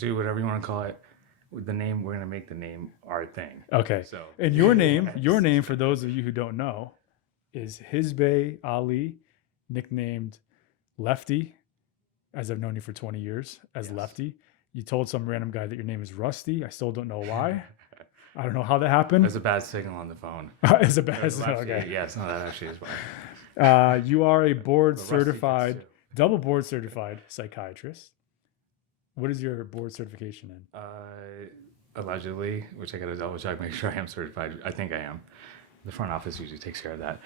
do whatever you want to call it. With the name, we're gonna make the name our thing. Okay. So, and your name, for those of you who don't know, is Hizbay Ali, nicknamed Lefty, as I've known you for 20 years as Lefty. You told some random guy that your name is Rusty. I still don't know why. I don't know how that happened. There's a bad signal on the phone. It's a bad signal. Okay. Yes, no, that actually is why. You are a double board certified psychiatrist. What is your board certification in? Allegedly, which I got to double check, make sure I am certified. I think I am. The front office usually takes care of that.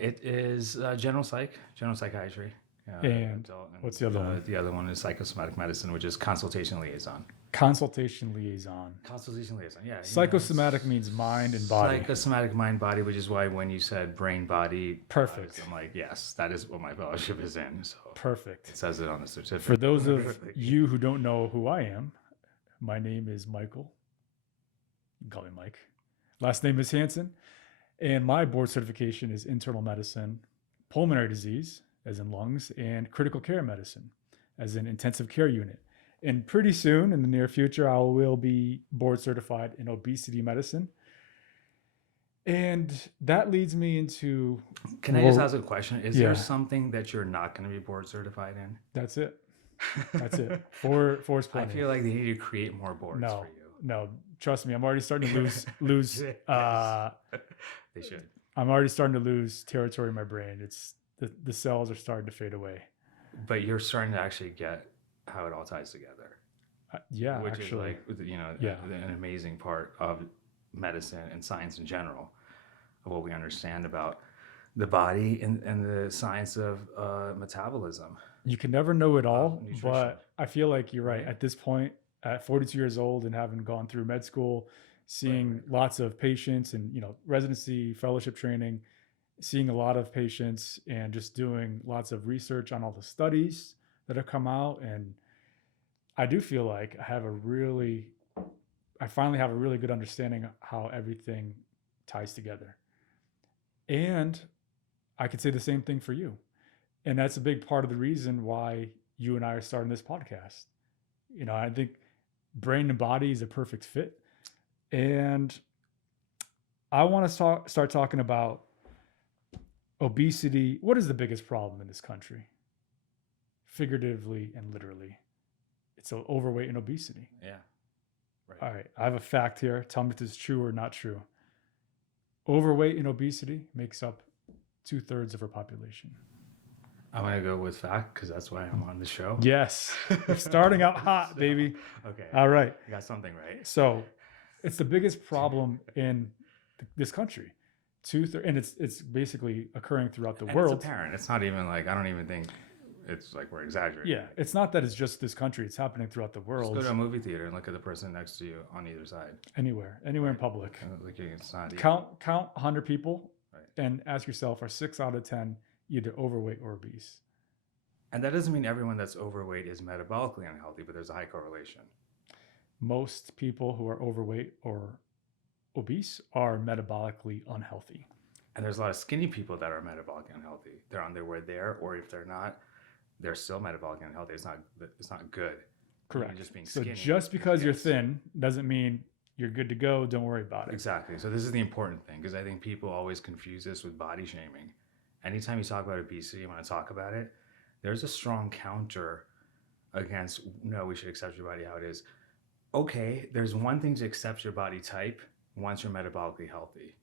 It is general psychiatry. And what's the other one? The other one is psychosomatic medicine, which is consultation liaison. Consultation liaison, yeah. Psychosomatic means mind and body. Psychosomatic mind body, which is why when you said brain body, perfect. I'm like, yes, that is what my fellowship is in. So perfect. It says it on the certificate. For those of you who don't know who I am, my name is Michael. You can call me Mike. Last name is Hansen. And my board certification is internal medicine, pulmonary disease, as in lungs, and critical care medicine, as in intensive care unit. And pretty soon, in the near future, I will be board certified in obesity medicine. And that leads me into... Can I just ask a question? Is there something that you're not going to be board certified in? That's it. That's it. Four's plenty. I feel like they need to create more boards for you. No, trust me. I'm already starting to lose. They should. I'm already starting to lose territory in my brain. It's the cells are starting to fade away. But you're starting to actually get how it all ties together. Which actually, is like, an amazing part of medicine and science in general, of what we understand about the body and the science of metabolism. You can never know it all, but I feel like you're right. At this point, at 42 years old and having gone through med school, seeing lots of patients and, residency, fellowship training, seeing a lot of patients and just doing lots of research on all the studies that have come out. And I do feel like I finally have a really good understanding of how everything ties together. And I could say the same thing for you. And that's a big part of the reason why you and I are starting this podcast. I think brain and body is a perfect fit. And I want to start talking about obesity. What is the biggest problem in this country? Figuratively and literally. It's overweight and obesity. Yeah. Right. All right. I have a fact here. Tell me if this is true or not true. Overweight and obesity makes up 2/3 of our population. I'm going to go with fact because that's why I'm on the show. Yes. We're starting out hot, baby. Okay. All right. I got something right. So it's the biggest problem in this country. And it's basically occurring throughout the world. It's apparent. It's not even like, I don't even think it's like we're exaggerating. Yeah. It's not that it's just this country. It's happening throughout the world. Just go to a movie theater and look at the person next to you on either side. Anywhere in public. Like it's not count 100 people and ask yourself, are 6 out of 10 either overweight or obese? And that doesn't mean everyone that's overweight is metabolically unhealthy, but there's a high correlation. Most people who are overweight or obese are metabolically unhealthy. And there's a lot of skinny people that are metabolically unhealthy. They're on their way there, or if they're not, they're still metabolically unhealthy. It's not good. Correct. Just being skinny. So just because you're thin doesn't mean you're good to go. Don't worry about it. Exactly. So this is the important thing, because I think people always confuse this with body shaming. Anytime you talk about obesity, when I talk about it, there's a strong counter against, no, we should accept your body how it is. Okay, there's one thing to accept your body type once you're metabolically healthy.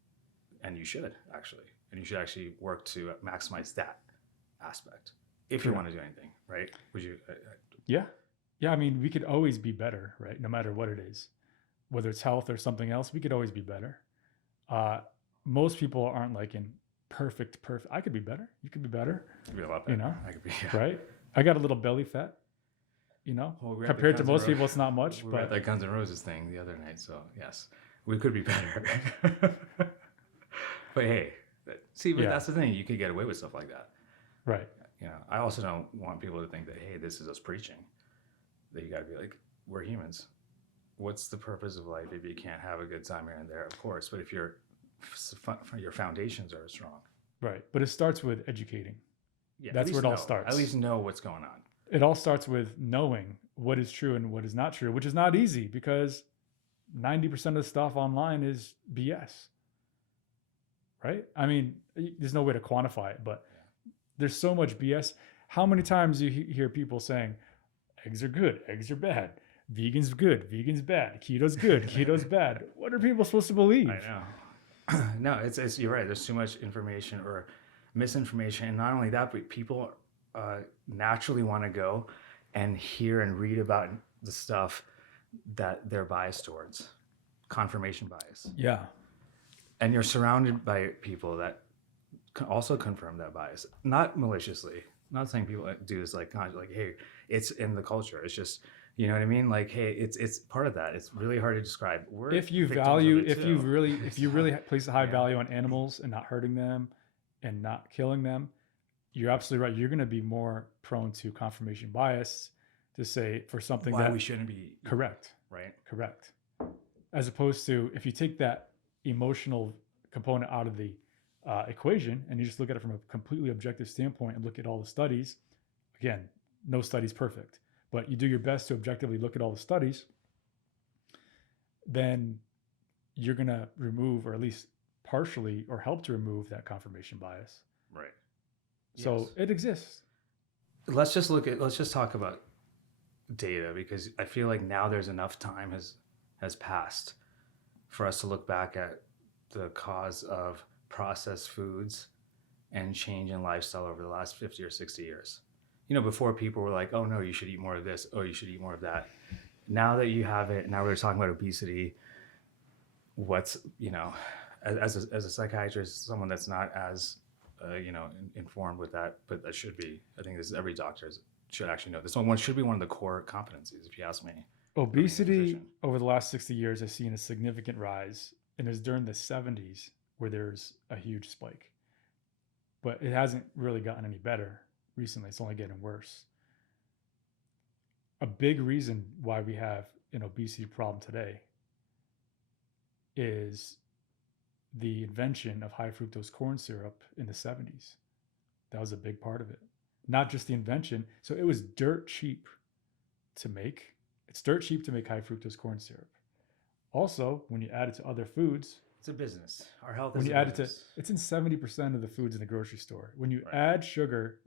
And you should, actually. And you should actually work to maximize that aspect if you want to do anything, right? Would you? Yeah. I mean, we could always be better, right? No matter what it is. Whether it's health or something else, we could always be better. Most people aren't like in perfect. I could be better. You could be better. Could be a lot better. I could be, right? I got a little belly fat. Compared to most people, it's not much. We were at that Guns N' Roses thing the other night, so yes, we could be better. But hey, that's the thing. You could get away with stuff like that. Right. I also don't want people to think that, hey, this is us preaching. That you got to be like, we're humans. What's the purpose of life if you can't have a good time here and there? Of course, but if your foundations are strong. Right. But it starts with educating. Yeah, that's where it all starts. At least know what's going on. It all starts with knowing what is true and what is not true, which is not easy because 90% of the stuff online is BS. Right? I mean, there's no way to quantify it, but there's so much BS. How many times you hear people saying, eggs are good, eggs are bad, vegan's good, vegan's bad, keto's good, keto's bad? What are people supposed to believe? I know. No, it's you're right. There's too much information or misinformation, and not only that, but people naturally want to go and hear and read about the stuff that they're biased towards, confirmation bias. Yeah. And you're surrounded by people that can also confirm that bias, not maliciously. Not saying people do this like hey, it's in the culture. It's just, you know what I mean? Like, hey, it's part of that. It's really hard to describe. If you really place a high value on animals and not hurting them and not killing them, you're absolutely right. You're going to be more prone to confirmation bias to say for something that we shouldn't be. Correct. Right. Correct. As opposed to if you take that emotional component out of the equation and you just look at it from a completely objective standpoint and look at all the studies. Again, no study's perfect, but you do your best to objectively look at all the studies, then you're going to remove, or at least partially, or help to remove that confirmation bias. Right. So Yes. it exists. Let's just talk about data, because I feel like now there's enough time has passed for us to look back at the cause of processed foods and change in lifestyle over the last 50 or 60 years. You know, before people were like, oh no, you should eat more of this, oh, you should eat more of that. Now that you have it, now we're talking about obesity. What's, you know, as a psychiatrist, someone that's not as, informed with that, but that should be. I think this every doctor should actually know. This one should be one of the core competencies, if you ask me. Obesity over the last 60 years has seen a significant rise, and it's during the 70s where there's a huge spike. But it hasn't really gotten any better recently. It's only getting worse. A big reason why we have an obesity problem today is the invention of high fructose corn syrup in the 70s. That was a big part of it. Not just the invention. So it was dirt cheap to make. It's dirt cheap to make high fructose corn syrup. Also, when you add it to other foods, it's a business. Our health when is you a add business. it's in 70% of the foods in the grocery store. When you Right. add sugar,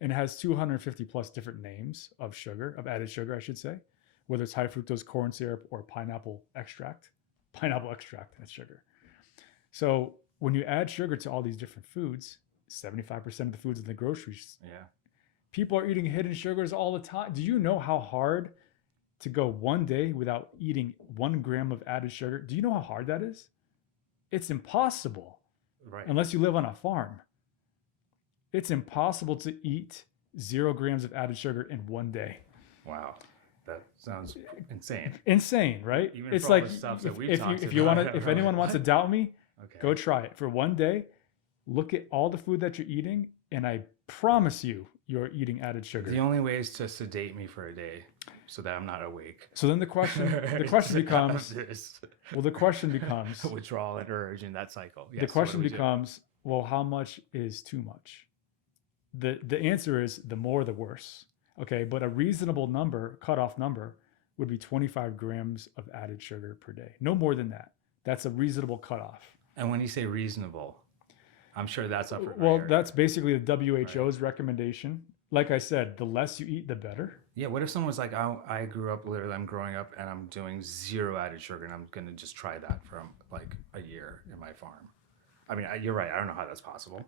and it has 250 plus different names of sugar, of added sugar, I should say, whether it's high fructose corn syrup or pineapple extract. Pineapple extract, that's sugar. So when you add sugar to all these different foods, 75% of the foods in the groceries, Yeah. people are eating hidden sugars all the time. Do you know how hard to go one day without eating 1 gram of added sugar? Do you know how hard that is? It's impossible. Right. Unless you live on a farm. It's impossible to eat 0 grams of added sugar in one day. Wow. That sounds insane. Insane, right? Even It's for all like the stuff that we've if talked you want about, to, if we're anyone like, wants to what? doubt me, Okay. go try it for one day. Look at all the food that you're eating, and I promise you're eating added sugar. The only way is to sedate me for a day so that I'm not awake. So then the question becomes, well, the question becomes, withdrawal and urge in that cycle. Yes, the so question what do we do? becomes, well, how much is too much? The answer is the more the worse. Okay, but a reasonable number, cutoff number, would be 25 grams of added sugar per day. No more than that. That's a reasonable cutoff. And when you say reasonable, I'm sure that's up for Well, gray that's basically the WHO's recommendation. Like I said, the less you eat, the better. Yeah, what if someone was like, I grew up, literally, I'm growing up and I'm doing 0 added sugar and I'm going to just try that for like a year in my farm. I mean, you're right. I don't know how that's possible.